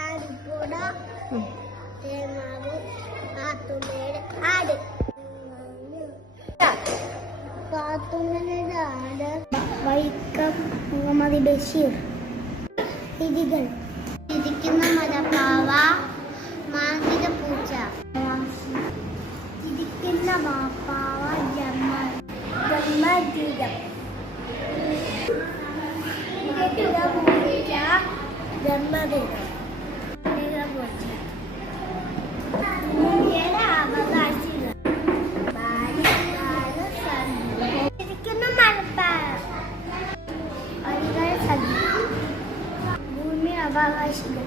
ആടിപ്പൂട തേങ്ങാവ് കാത്തുമ്മയുടെ ആട് കാത്തുമ്മയുടെ ആട് വൈക്കം മുഹമ്മദ് ബഷീർ ഇതികൾ ഇരിക്കുന്ന മരപ്പാവ മാന്ത്രിക പൂച്ച ഇരിക്കുന്ന മാപ്പാവ ജന്മദീപം ഭൂമി അവകാശികൾ